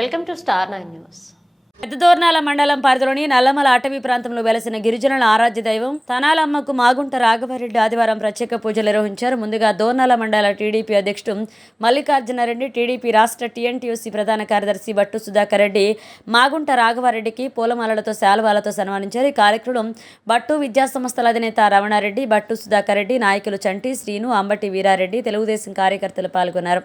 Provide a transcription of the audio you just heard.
Welcome to star 9 news. Peddadornala మండలం పరిధిలోని నల్లమల అటవీ ప్రాంతంలో వెలసిన గిరిజనుల ఆరాధ్య దైవం తనాలమ్మకు మాగుంట రాఘవారెడ్డి ఆదివారం ప్రత్యేక పూజలు నిర్వహించారు. ముందుగా దోర్నాల మండల టీడీపీ అధ్యక్షుడు మల్లికార్జునరెడ్డి, టీడీపీ రాష్ట్ర టీఎన్టీయూసీ ప్రధాన కార్యదర్శి బట్టు సుధాకర్ రెడ్డి మాగుంట రాఘవారెడ్డికి పూలమాలలతో శాలువాలతో సన్మానించారు. ఈ కార్యక్రమం బట్టు విద్యాసంస్థల అధినేత రమణారెడ్డి, బట్టు సుధాకర్ రెడ్డి, నాయకులు చంటి శ్రీను, అంబటి వీరారెడ్డి, తెలుగుదేశం కార్యకర్తలు పాల్గొన్నారు.